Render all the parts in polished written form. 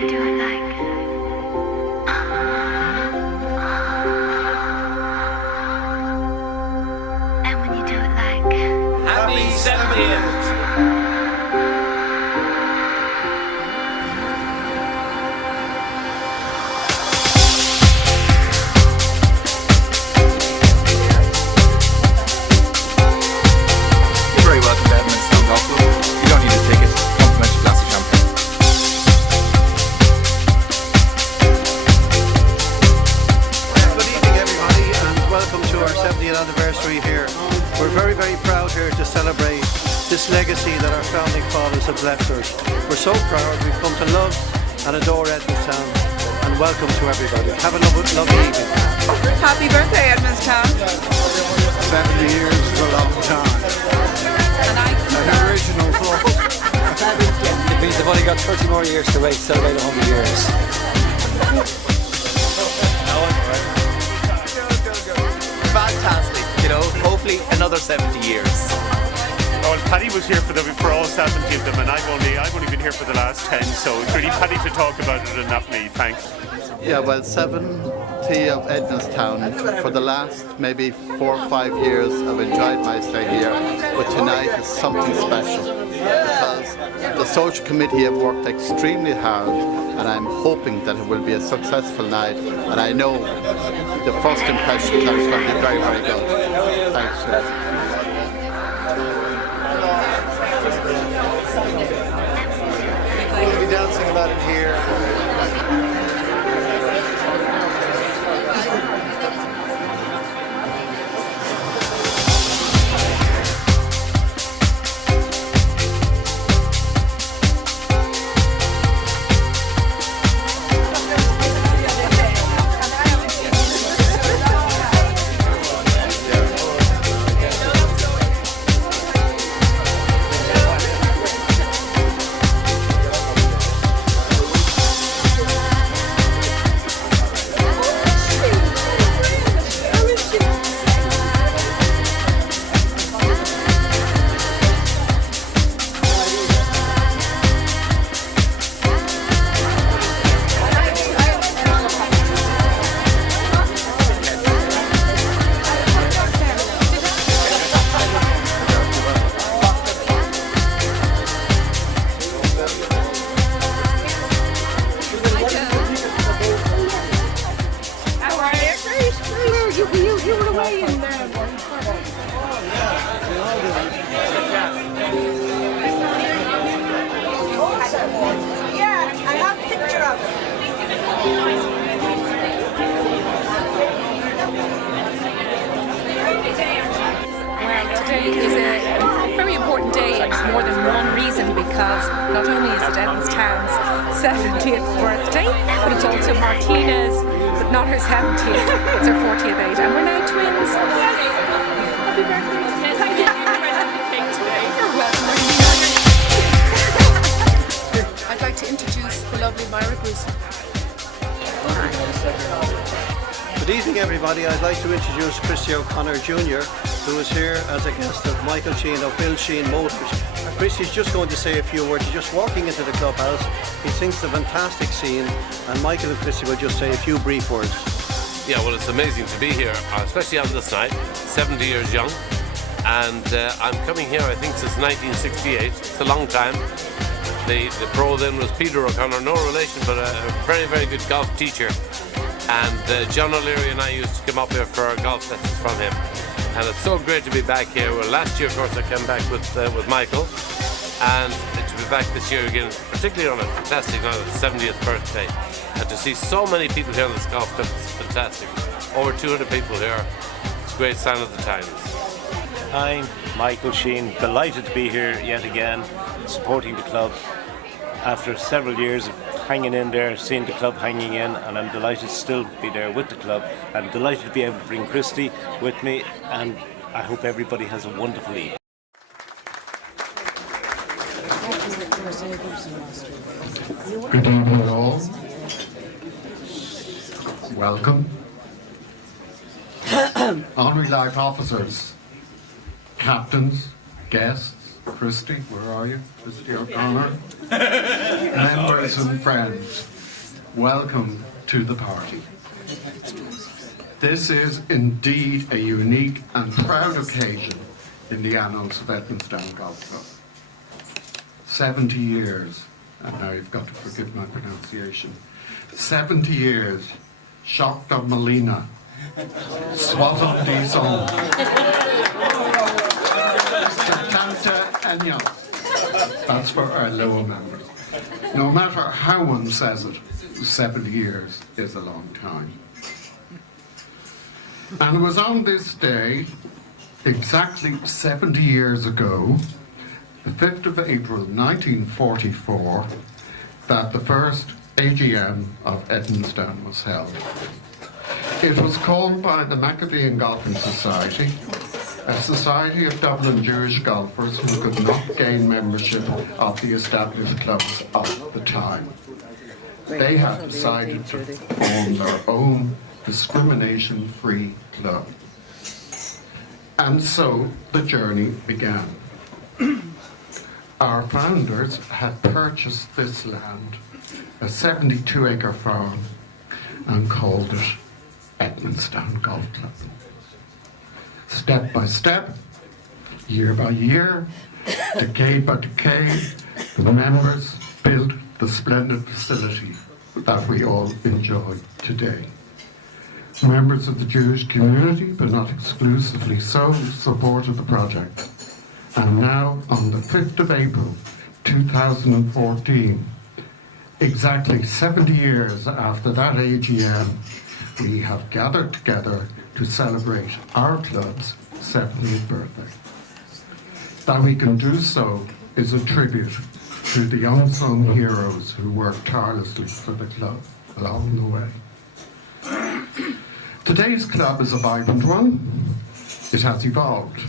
you do it like and when you do it like Happy 70th! You're very welcome to Edmondstown Golf Club. You don't need a ticket. Complimentary glass of champagne. Good evening everybody and welcome to our 70th anniversary here. We're very, very proud here to celebrate this legacy that our founding fathers have left us. We're so proud. We've come to love and adore Edmondstown, and welcome to everybody. Have a lovely evening. Happy birthday, Edmondstown. 70 years is a long time. And I An original thought. It means they've only got 30 more years to wait to celebrate 100 years. Fantastic, you know, hopefully another 70 years. Well, Paddy was here for all 70 of them, and I've only been here for the last 10, so it's really Paddy to talk about it and not me. Thanks. Yeah, well, 70 of Edmondstown. For the last maybe 4 or 5 years, I've enjoyed my stay here, but tonight is something special because the social committee have worked extremely hard, and I'm hoping that it will be a successful night, and I know the first impression that it's going to be very, very good. Thanks. We'll be dancing about it here. You were away in there. Yeah, I have a picture of it. Well, today is a very important day for more than one reason, because not only is it Edmondstown's 70th birthday, but it's also Martina's, but not her 70th, it's her 40th age, and we're now twins. Yes! Happy birthday! Yes, thank you. You're welcome. I'd like to introduce the lovely Myra Gruson. Good evening everybody. I'd like to introduce Christy O'Connor Jr., who is here as a guest of Michael Sheen of Bill Sheen Motors. Christy's just going to say a few words. He's just walking into the clubhouse. He thinks it's a fantastic scene, and Michael and Christy will just say a few brief words. Yeah, well, it's amazing to be here, especially on this night, 70 years young, and I'm coming here, I think, since 1968. It's a long time. The pro then was Peter O'Connor, no relation, but a very, very good golf teacher. And John O'Leary and I used to come up here for our golf lessons from him. And it's so great to be back here. Well, last year, of course, I came back with Michael, and to be back this year again, particularly on a fantastic night, 70th birthday, and to see so many people here on this golf club, it's fantastic. Over 200 people here. It's a great sign of the times. I'm Michael Sheen, delighted to be here yet again, supporting the club after several years of hanging in there, seeing the club hanging in, and I'm delighted to still be there with the club. I'm delighted to be able to bring Christy with me, and I hope everybody has a wonderful evening. Good evening all. Welcome. Honorary Life Officers, Captains, guests, Christy, where are you? Christy O'Connor. Members and friends, welcome to the party. This is indeed a unique and proud occasion in the annals of Edmondstown Golf Club. 70 years, and now you've got to forgive my pronunciation, 70 years, Shock of Molina, Swat di Son, Setanta Años. That's for our lower members. No matter how one says it, 70 years is a long time. And it was on this day, exactly 70 years ago, the 5th of April 1944, that the first AGM of Edmondstown was held. It was called by the Maccabean Golfing Society, a society of Dublin Jewish golfers who could not gain membership of the established clubs of the time. They had decided to form their own discrimination-free club. And so the journey began. Our founders had purchased this land, a 72-acre farm, and called it Edmondstown Golf Club. Step by step, year by year, decade by decade, the members built the splendid facility that we all enjoy today. Members of the Jewish community, but not exclusively so, supported the project. And now, on the 5th of April 2014, exactly 70 years after that AGM, we have gathered together to celebrate our club's 70th birthday. That we can do so is a tribute to the unsung heroes who worked tirelessly for the club along the way. Today's club is a vibrant one. It has evolved.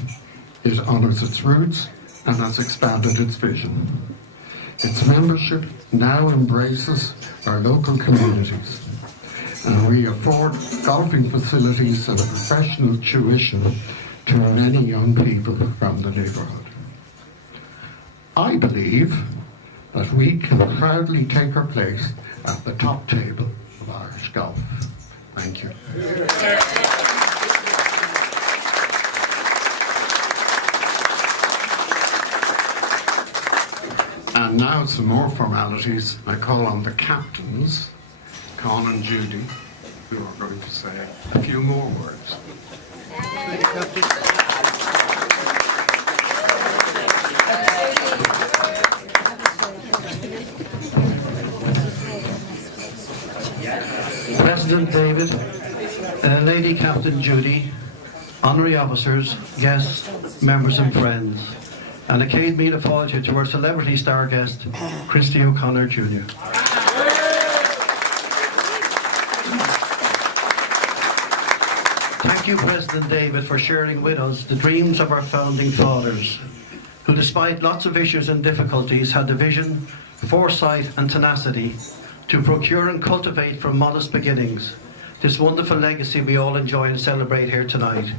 It honours its roots and has expanded its vision. Its membership now embraces our local communities, and we afford golfing facilities and a professional tuition to many young people from the neighbourhood. I believe that we can proudly take our place at the top table of Irish golf. Thank you. And now some more formalities. I call on the captains, Con and Judy, who are going to say a few more words. President David, Lady Captain Judy, honorary officers, guests, members and friends, and a Cade Mead apology to our celebrity star guest, Christy O'Connor Jr. Thank you, President David, for sharing with us the dreams of our founding fathers, who despite lots of issues and difficulties had the vision, foresight and tenacity to procure and cultivate from modest beginnings this wonderful legacy we all enjoy and celebrate here tonight,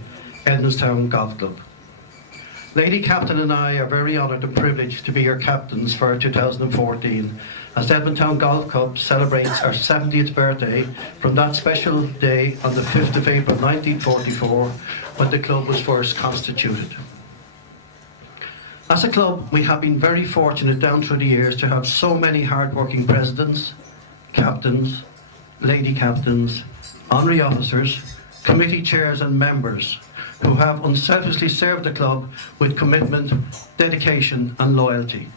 Edmondstown Golf Club. Lady Captain and I are very honoured and privileged to be your captains for 2014 as Edmondstown Golf Club celebrates our 70th birthday from that special day on the 5th of April 1944 when the club was first constituted. As a club, we have been very fortunate down through the years to have so many hard-working presidents, captains, lady captains, honorary officers, committee chairs and members who have unselfishly served the club with commitment, dedication and loyalty.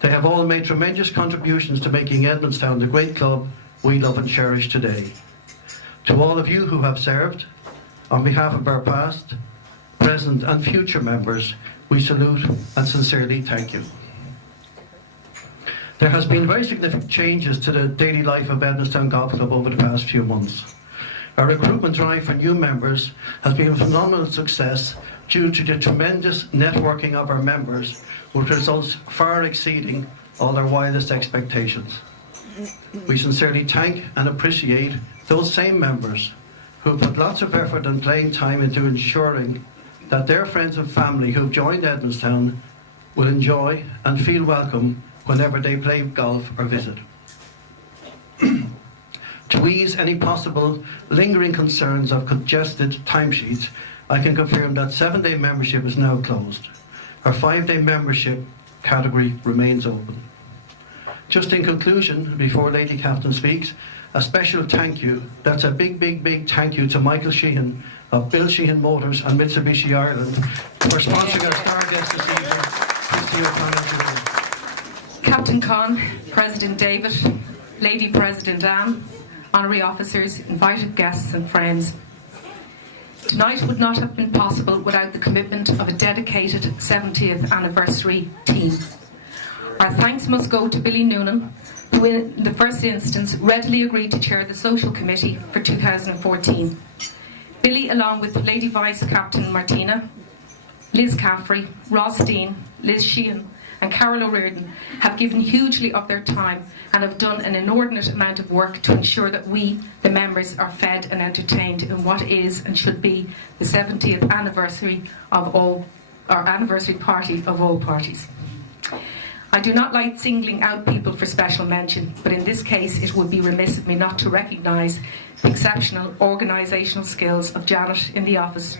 They have all made tremendous contributions to making Edmondstown the great club we love and cherish today. To all of you who have served, on behalf of our past, present and future members, we salute and sincerely thank you. There has been very significant changes to the daily life of Edmondstown Golf Club over the past few months. Our recruitment drive for new members has been a phenomenal success due to the tremendous networking of our members, with results far exceeding all our wildest expectations. We sincerely thank and appreciate those same members who put lots of effort and playing time into ensuring that their friends and family who've joined Edmondstown will enjoy and feel welcome whenever they play golf or visit. To ease any possible lingering concerns of congested timesheets, I can confirm that 7-day membership is now closed. Our 5-day membership category remains open. Just in conclusion, before Lady Captain speaks, a special thank you, that's a big thank you to Michael Sheehan of Bill Sheehan Motors and Mitsubishi Ireland for sponsoring our star guest this evening. Please see your comments. Captain Con, President David, Lady President Anne, honorary officers, invited guests and friends. Tonight would not have been possible without the commitment of a dedicated 70th anniversary team. Our thanks must go to Billy Noonan, who in the first instance readily agreed to chair the Social Committee for 2014. Billy, along with Lady Vice Captain Martina, Liz Caffrey, Ross Dean, Liz Sheehan and Carol O'Riordan have given hugely of their time and have done an inordinate amount of work to ensure that we, the members, are fed and entertained in what is and should be the 70th anniversary of all, our anniversary party of all parties. I do not like singling out people for special mention, but in this case it would be remiss of me not to recognise the exceptional organisational skills of Janet in the office.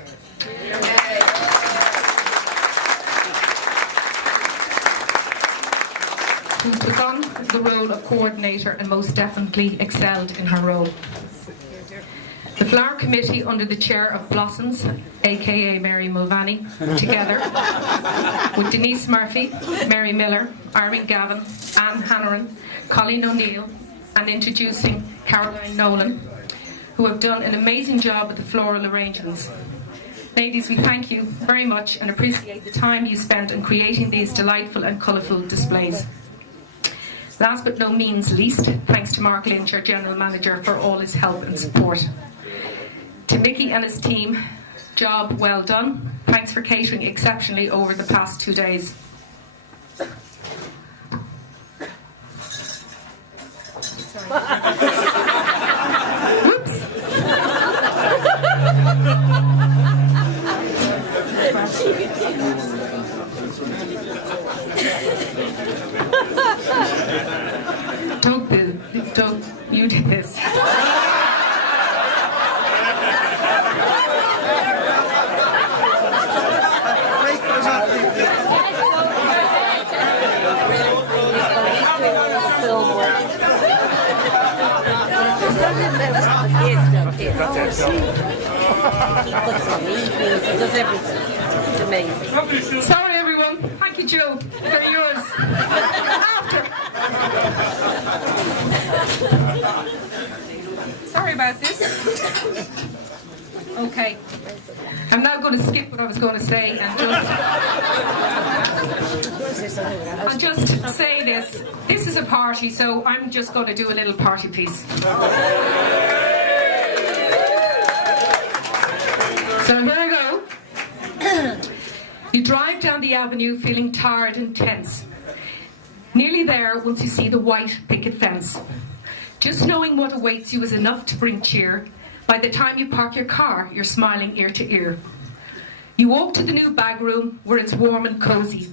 Who took on the role of coordinator and most definitely excelled in her role. The Flower Committee, under the chair of Blossoms, aka Mary Mulvaney, together with Denise Murphy, Mary Miller, Irene Gavin, Anne Hannaran, Colleen O'Neill, and introducing Caroline Nolan, who have done an amazing job with the floral arrangements. Ladies, we thank you very much and appreciate the time you spent in creating these delightful and colourful displays. Last but no means least, thanks to Mark Lynch, our General Manager, for all his help and support. To Mickey and his team, job well done. Thanks for catering exceptionally over the past 2 days. Whoops. Don't you do this. He does everything. It's amazing. Sorry everyone. Thank you, Joe. They're yours. After. Sorry about this. Okay. I'm now going to skip what I was going to say and I'll just say this. This is a party, so I'm just going to do a little party piece. So here I go. You drive down the avenue feeling tired and tense. Nearly there once you see the white picket fence. Just knowing what awaits you is enough to bring cheer. By the time you park your car, you're smiling ear to ear. You walk to the new bag room where it's warm and cozy.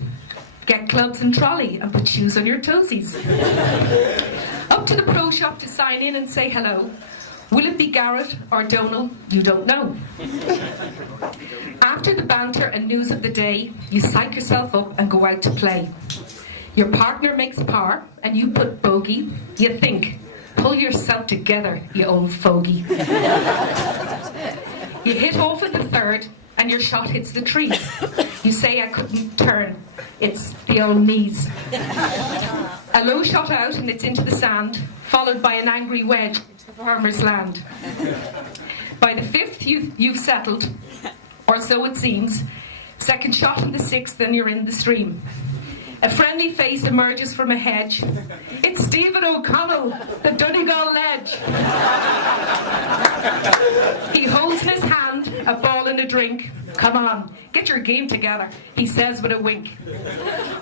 Get clubs and trolley and put shoes on your toesies. Up to the pro shop to sign in and say hello. Will it be Garrett or Donal? You don't know. After the banter and news of the day, you psych yourself up and go out to play. Your partner makes par and you put bogey. You think, pull yourself together, you old fogey. You hit off at the third and your shot hits the trees. You say I couldn't turn. It's the old knees. A low shot out and it's into the sand, followed by an angry wedge into the farmer's land. By the fifth, you've settled, or so it seems. Second shot in the sixth, then you're in the stream. A friendly face emerges from a hedge. It's Stephen O'Connell, the Donegal ledge. He holds in his hand a ball and a drink. Come on, get your game together, he says with a wink.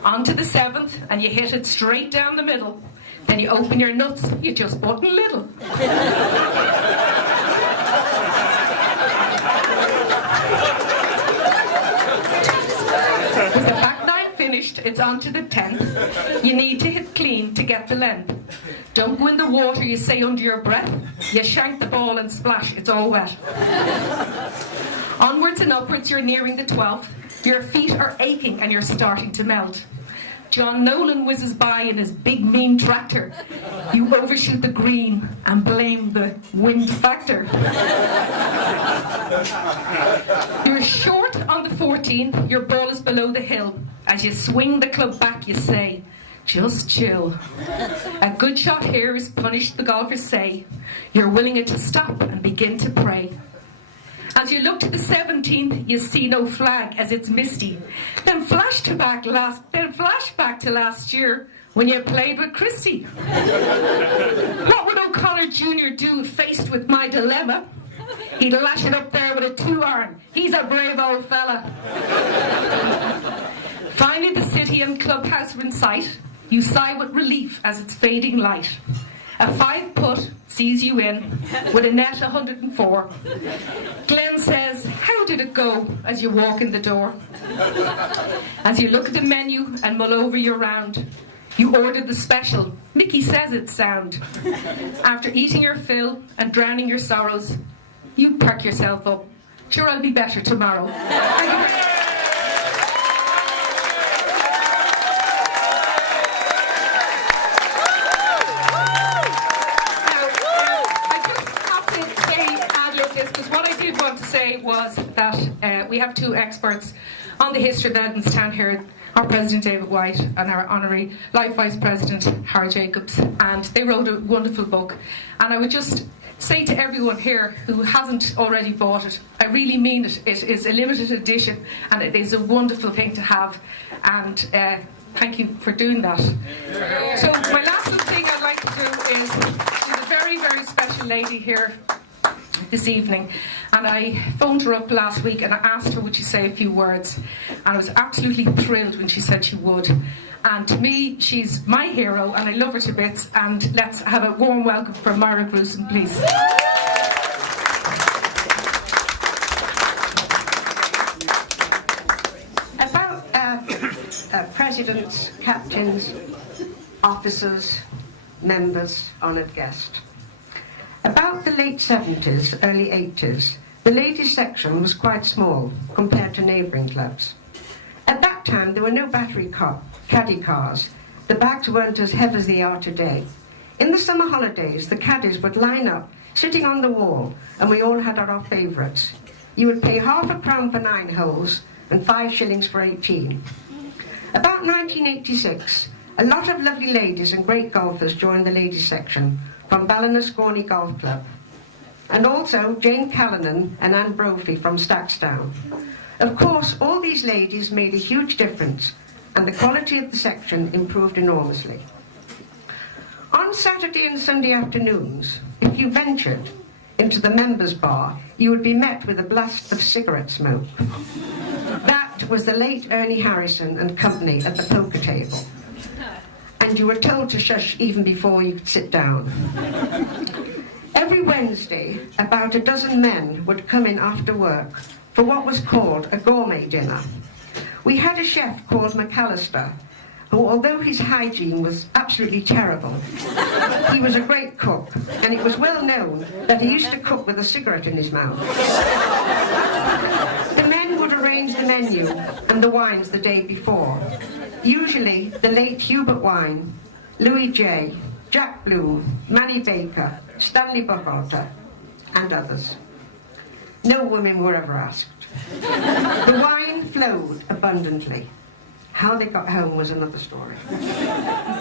On to the seventh, and you hit it straight down the middle. Then you open your nuts, you just button little. With the back nine finish, finished, it's on to the 10th. You need to hit clean to get the length. Don't go in the water, you say under your breath. You shank the ball and splash, it's all wet. Onwards and upwards, you're nearing the 12th. Your feet are aching and you're starting to melt. John Nolan whizzes by in his big mean tractor. You overshoot the green and blame the wind factor. You're short on the 14th, your ball is below the hill. As you swing the club back, you say, just chill. A good shot here is punished, the golfers say. You're willing it to stop and begin to pray. As you look to the 17th, you see no flag as it's misty. Then flashback to last year when you played with Christie. What would O'Connor Jr. do faced with my dilemma? He'd lash it up there with a 2-iron. He's a brave old fella. Finally, the city and clubhouse are in sight. You sigh with relief as it's fading light. A 5-putt sees you in with a net 104. Glenn says, how did it go as you walk in the door? As you look at the menu and mull over your round, you order the special. Mickey says it's sound. After eating your fill and drowning your sorrows, you perk yourself up. Sure, I'll be better tomorrow. Was that we have two experts on the history of Edmondstown here, our President David White and our Honorary Life Vice President Harry Jacobs, and they wrote a wonderful book. And I would just say to everyone here who hasn't already bought it, I really mean it. It is a limited edition and it is a wonderful thing to have, and thank you for doing that. So my last little thing I'd like to do is, there's a very, very special lady here this evening, and I phoned her up last week and I asked her would she say a few words, and I was absolutely thrilled when she said she would. And to me, she's my hero and I love her to bits, and let's have a warm welcome for Myra Gruson, please. About presidents, captains, officers, members, honoured guest. About the late 70s, early 80s, the ladies' section was quite small compared to neighbouring clubs. At that time, there were no caddy cars. The bags weren't as heavy as they are today. In the summer holidays, the caddies would line up, sitting on the wall, and we all had our favourites. You would pay £0.50 for 9 holes and 5 shillings for 18. About 1986, a lot of lovely ladies and great golfers joined the ladies' section from Ballinascorney Golf Club, and also Jane Callanan and Anne Brophy from Stackstown. Of course, all these ladies made a huge difference, and the quality of the section improved enormously. On Saturday and Sunday afternoons, if you ventured into the members' bar, you would be met with a blast of cigarette smoke. That was the late Ernie Harrison and company at the poker table. And you were told to shush even before you could sit down. Every Wednesday, about a dozen men would come in after work for what was called a gourmet dinner. We had a chef called McAllister, who, although his hygiene was absolutely terrible, he was a great cook, and it was well known that he used to cook with a cigarette in his mouth. The men would arrange the menu and the wines the day before. Usually the late Hubert Wine, Louis J, Jack Bloom, Manny Baker, Stanley Buchalter, and others. No women were ever asked. The wine flowed abundantly. How they got home was another story.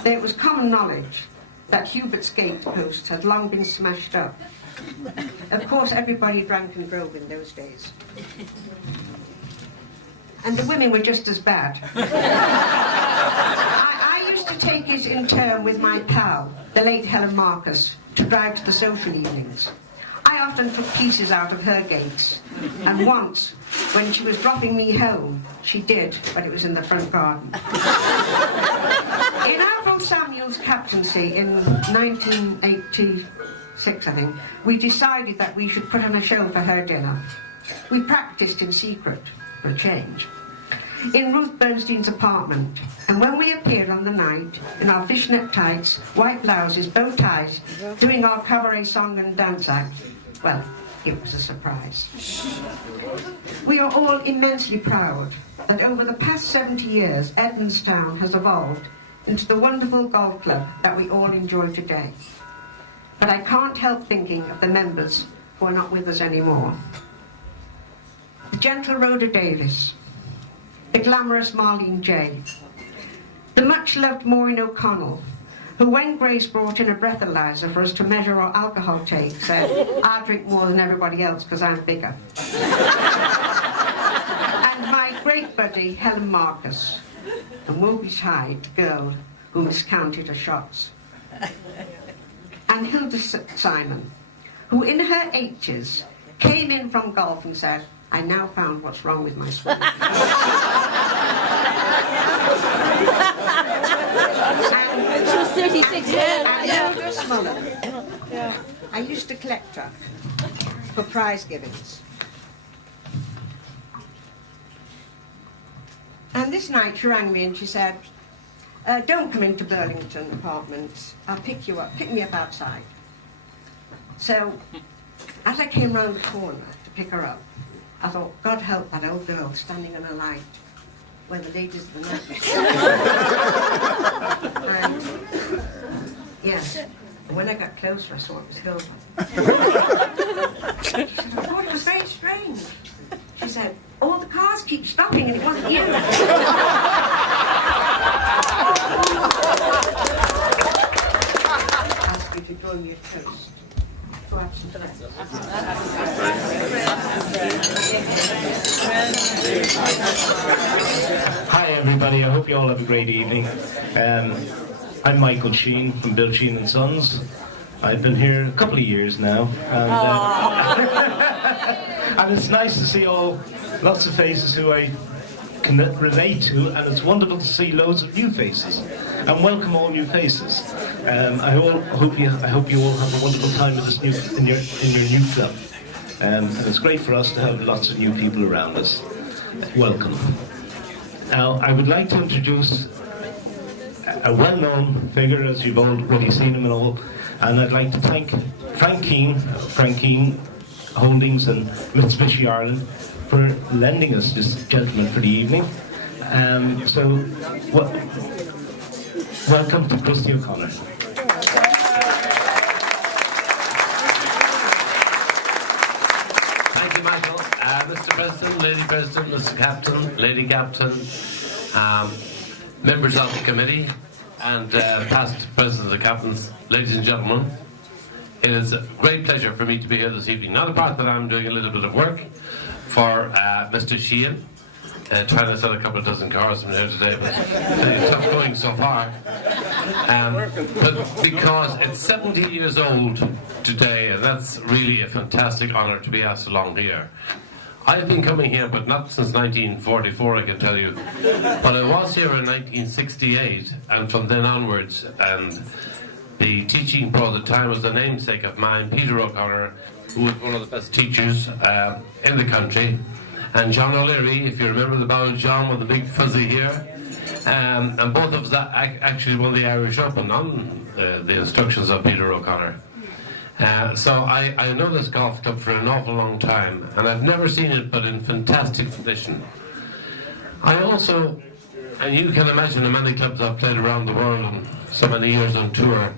It was common knowledge that Hubert's gate posts had long been smashed up. Of course, everybody drank and drove in those days. And the women were just as bad. I used to take it in turn with my pal, the late Helen Marcus, to drive to the social evenings. I often took pieces out of her gates, and once, when she was dropping me home, she did, but it was in the front garden. In Avril Samuel's captaincy in 1986, I think, we decided that we should put on a show for her dinner. We practiced in secret, for a change. in Ruth Bernstein's apartment. And when we appeared on the night, in our fishnet tights, white blouses, bow ties, doing our cabaret song and dance act, well, it was a surprise. We are all immensely proud that over the past 70 years, Edmondstown has evolved into the wonderful golf club that we all enjoy today. But I can't help thinking of the members who are not with us anymore. The gentle Rhoda Davis, the glamorous Marlene J, the much-loved Maureen O'Connell, who when Grace brought in a breathalyzer for us to measure our alcohol take, said, I drink more than everybody else because I'm bigger. And my great buddy, Helen Marcus, the Moby's Hyde girl who miscounted her shots. And Hilda Simon, who in her 80s came in from golf and said, I now found what's wrong with my swing. She was 36 and Hilda Smullen. I used to collect her for prize givings. And this night she rang me and she said, don't come into Burlington Apartments, I'll pick you up, pick me up outside. So, as I came round the corner to pick her up, I thought, God help that old girl standing in a light where the ladies of the night. And, yeah, and when I got closer, I saw it was Hilda. She said, I thought it was very strange. She said, all the cars keep stopping and it wasn't you. Ask you to join me a toast. Go out some Hi everybody, I hope you all have a great evening. I'm Michael Sheen from Bill Sheen and Sons. I've been here a couple of years now, and, and it's nice to see lots of faces who I can relate to, and it's wonderful to see loads of new faces. And welcome all new faces. I hope you all have a wonderful time with this in your new club. And it's great for us to have lots of new people around us. Welcome. Now, I would like to introduce a well-known figure, as you've already seen him and all, and I'd like to thank Frank Keane Holdings and Mitsubishi Ireland for lending us this gentleman for the evening. Welcome to Christy O'Connor. Thank you, Michael. Mr. President, Lady President, Mr. Captain, Lady Captain, members of the committee, and past presidents and captains, ladies and gentlemen. It is a great pleasure for me to be here this evening. Now, the part that I'm doing a little bit of work for Mr. Sheehan, trying to sell a couple of dozen cars from here today, but it's tough going so far. But because it's 70 years old today, and that's really a fantastic honour to be asked along here. I've been coming here, but not since 1944, I can tell you. But I was here in 1968, and from then onwards, and the teaching pro at the time was the namesake of mine, Peter O'Connor, who was one of the best teachers in the country. And John O'Leary, if you remember the bow John with the big fuzzy hair. And both of us actually won the Irish Open on the instructions of Peter O'Connor. So I know this golf club for an awful long time, and I've never seen it but in fantastic condition. I also, and you can imagine how many clubs I've played around the world and so many years on tour,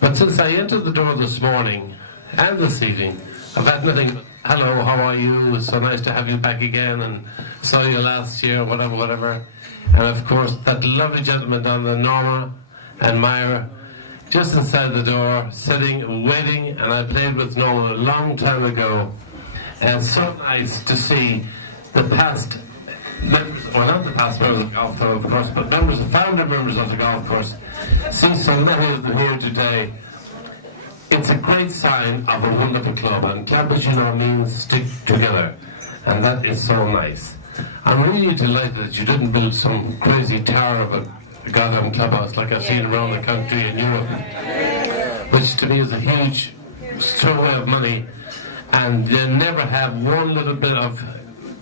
but since I entered the door this morning and this evening, I've had nothing but hello, how are you? It's so nice to have you back again, and saw you last year, whatever. And of course, that lovely gentleman down there, Norma and Myra, just inside the door, sitting, waiting, and I played with Norma a long time ago. And it's so nice to see the past members, well, not the past members of the golf club, of course, but founder members of the golf course, see so many of them here today. It's a great sign of a wonderful club, and club, as you know, means stick together, and that is so nice. I'm really delighted that you didn't build some crazy tower of a goddamn clubhouse like I've seen around the country in Europe, which to me is a huge throwaway of money, and they never have one little bit of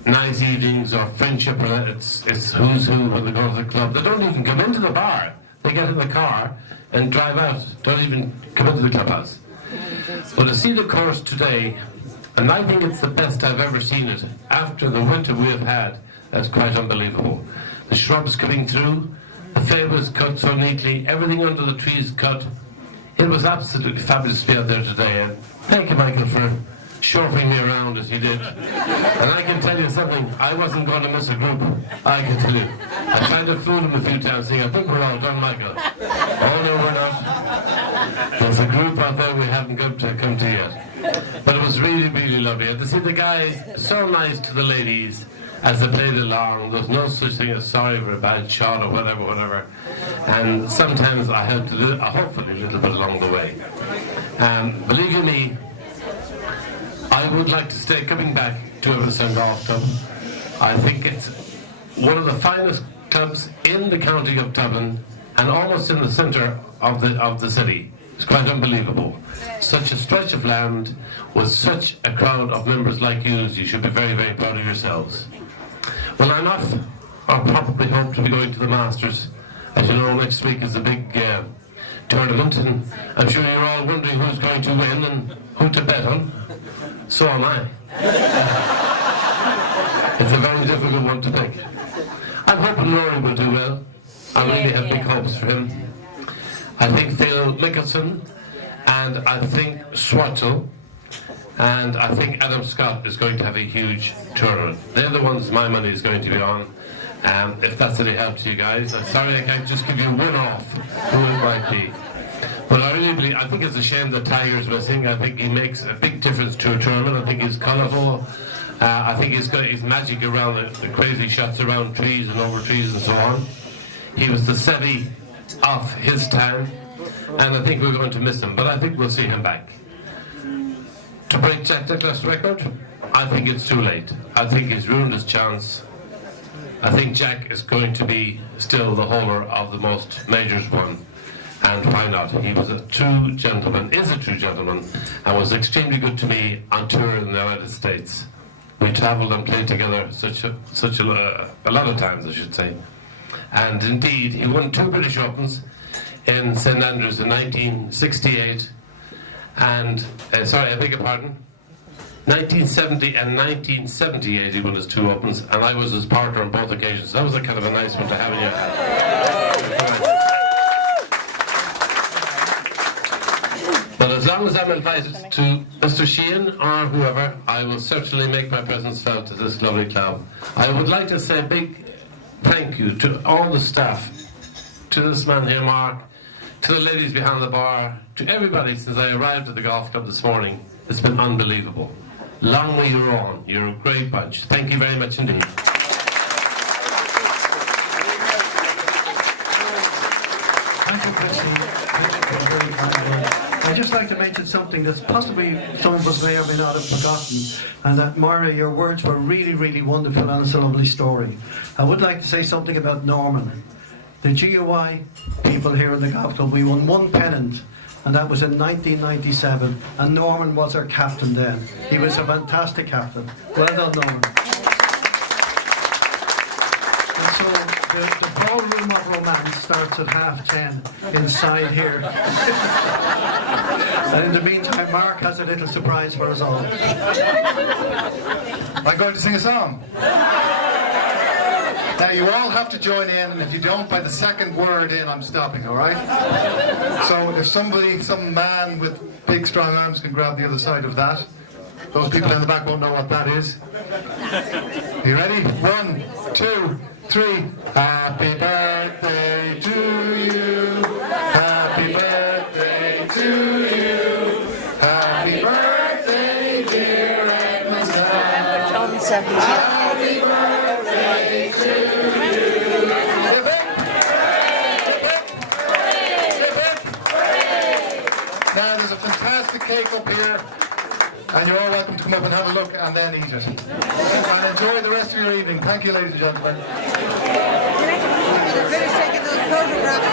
nice evenings or friendship, or it's who's who when they go to the club. They don't even come into the bar. They get in the car and drive out. Don't even come into the clubhouse. But to see the course today, and I think it's the best I've ever seen it, after the winter we have had, that's quite unbelievable. The shrubs coming through, the favours cut so neatly, everything under the trees cut. It was absolutely fabulous to be out there today. And thank you, Michael, for chauffeuring me around as you did. And I can tell you something, I wasn't going to miss a group, I can tell you. I tried to fool him a few times, saying, I think we're all done, Michael. Oh no, we're not. There's a group out there we haven't come to yet. But it was really, really lovely. And to see the guys so nice to the ladies as they played along. There was no such thing as sorry for a bad shot or whatever. And sometimes I helped hopefully a little bit along the way. Believe you me, I would like to stay coming back to Edmondstown Golf Club. I think it's one of the finest clubs in the county of Dublin and almost in the centre of the city. It's quite unbelievable. Such a stretch of land with such a crowd of members like you should be very, very proud of yourselves. Well, I'm off, or probably hope to be going to the Masters. As you know, next week is a big tournament, and I'm sure you're all wondering who's going to win and who to bet on. So am I. It's a very difficult one to pick. I'm hoping Rory will do well. I really have big hopes for him. I think Phil Mickelson, and I think Schwartzel, and I think Adam Scott is going to have a huge tournament. They're the ones my money is going to be on. If that's any help to you guys. I'm sorry I can't just give you one off who it might be. But I really believe, I think it's a shame that Tiger's missing. I think he makes a big difference to a tournament. I think he's colourful. I think he's got his magic around the crazy shots around trees and over trees and so on. He was the Seve of his time, and I think we're going to miss him, but I think we'll see him back. To break Jack Nicklaus' record, I think it's too late. I think he's ruined his chance. I think Jack is going to be still the holder of the most majors won, and why not? He was a true gentleman, is a true gentleman, and was extremely good to me on tour in the United States. We travelled and played together a lot of times, I should say. And indeed, he won 2 British Opens in St Andrews in 1968 and, sorry, I beg your pardon, 1970 and 1978 he won his 2 Opens, and I was his partner on both occasions. That was a kind of a nice one to have in your hand. But as long as I'm invited to Mr. Sheehan or whoever, I will certainly make my presence felt at this lovely club. I would like to say a big thank you to all the staff, to this man here, Mark, to the ladies behind the bar, to everybody since I arrived at the golf club this morning. It's been unbelievable. Long way you're on. You're a great bunch. Thank you very much indeed. Thank you, Christine. I'd just like to mention something that's possibly some of us may or may not have forgotten, and that, Moira, your words were really, really wonderful, and it's a lovely story. I would like to say something about Norman. The GUI people here in the golf club, we won 1 pennant, and that was in 1997, and Norman was our captain then. He was a fantastic captain. Well done, Norman. And so the ballroom of romance starts at 10:30 inside here. And in the meantime, Mark has a little surprise for us all. Am I going to sing a song? Now you all have to join in, and if you don't, by the second word in, I'm stopping, alright? So if somebody, some man with big strong arms can grab the other side of that, those people in the back won't know what that is. Are you ready? 1, 2, 3. Happy birthday to you. Happy birthday to you. Happy birthday, dear Edmondstown. John 17. Happy birthday to you. Now there's a fantastic cake up here, and you're all welcome to come up and have a look and then eat it. And enjoy the rest of your evening. Thank you, ladies and gentlemen. Finish taking those photographs.